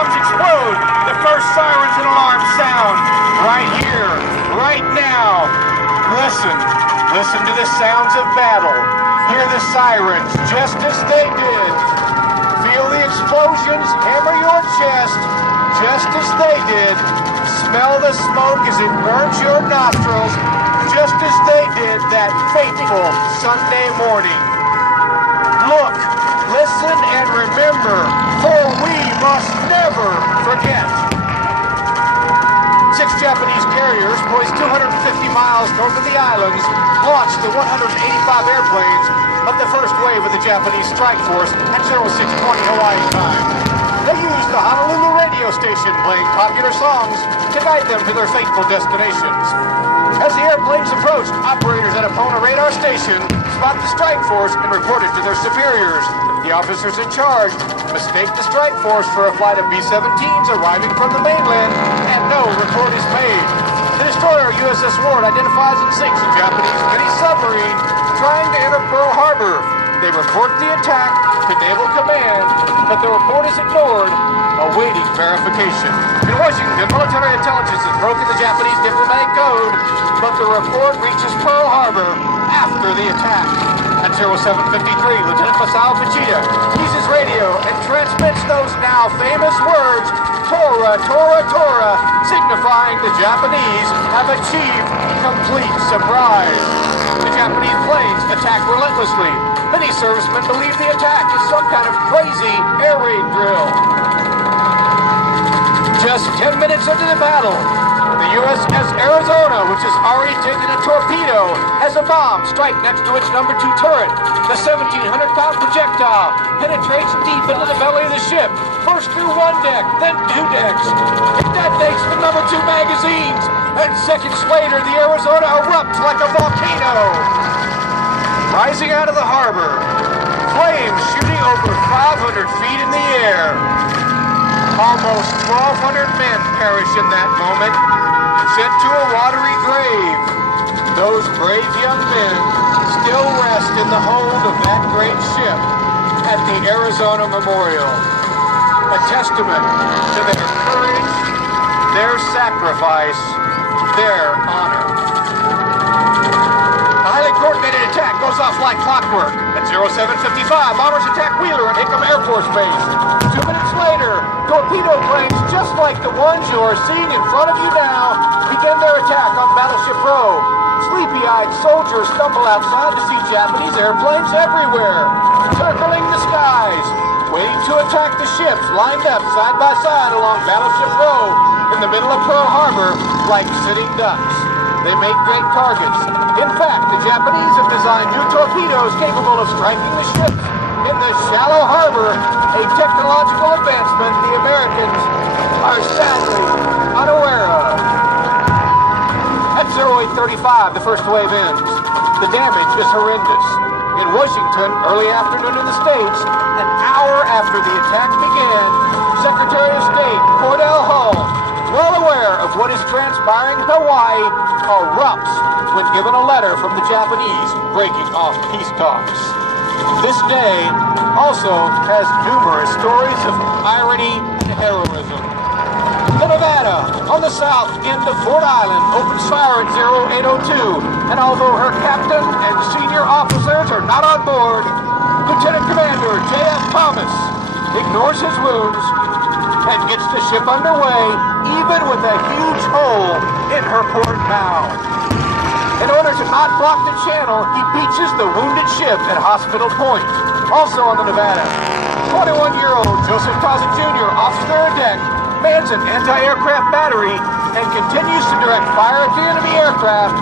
bombs explode. The first sirens and alarms sound. Right here, right now. Listen to the sounds of battle. Hear the sirens just as they did. Feel the explosions hammer your chest just as they did. Smell the smoke as it burns your nostrils just as they did that fateful Sunday morning. Look, listen, and remember, for we must never forget. 6 Japanese carriers poised 250 miles north of the islands launched the 185 airplanes of the first wave of the Japanese strike force at 0620 Hawaii time. They used the Honolulu radio station playing popular songs to guide them to their fateful destinations. As the airplanes approached, operators at a Pona radar station spotted the strike force and reported to their superiors. The officers in charge mistake the strike force for a flight of B-17s arriving from the mainland, and no report is made. The destroyer USS Ward identifies and sinks a Japanese mini-submarine trying to enter Pearl Harbor. They report the attack to Naval Command, but the report is ignored, awaiting verification. In Washington, military intelligence has broken the Japanese diplomatic code, but the report reaches Pearl Harbor after the attack. At 0753, Lieutenant Masao Fujita uses radio and transmits those now famous words, Tora, Tora, Tora, signifying the Japanese have achieved complete surprise. The Japanese planes attack relentlessly. Many servicemen believe the attack is some kind of crazy air raid drill. Just 10 minutes into the battle, the USS Arizona, which has already taken a torpedo, has a bomb strike next to its number 2 turret. The 1,700-pound projectile penetrates deep into the belly of the ship, first through 1 deck, then 2 decks. It detonates the number 2 magazines, and seconds later, the Arizona erupts like a volcano. Rising out of the harbor, flames shooting over 500 feet in the air. Almost 1,200 men perish in that moment, sent to a watery grave. Those brave young men still rest in the hold of that great ship at the Arizona Memorial, a testament to their courage, their sacrifice, their honor. A highly coordinated attack goes off like clockwork. At 0755, bombers attack Wheeler and Hickam Air Force Base. 2 minutes later, torpedo planes just like the ones you are seeing in front of you now begin their attack on Battleship Row. Sleepy-eyed soldiers stumble outside to see Japanese airplanes everywhere, circling the skies, waiting to attack the ships lined up side by side along Battleship Row in the middle of Pearl Harbor like sitting ducks. They make great targets. In fact, the Japanese have designed new torpedoes capable of striking the ships in the shallow harbor, a technological advancement the Americans are sadly unaware of. At 0835, the first wave ends. The damage is horrendous. In Washington, early afternoon in the States, an hour after the attack began, Secretary of State Cordell Hull, well aware of what is transpiring in Hawaii, erupts when given a letter from the Japanese breaking off peace talks. This day also has numerous stories of irony and heroism. The Nevada, on the south end of Fort Island, opens fire at 0802, and although her captain and senior officers are not on board, Lieutenant Commander J.F. Thomas ignores his wounds and gets the ship underway, even with a huge hole in her port bow. In order to not block the channel, he beaches the wounded ship at Hospital Point. Also on the Nevada, 21-year-old Joseph Taza Jr., officer of deck, mans an anti-aircraft battery and continues to direct fire at the enemy aircraft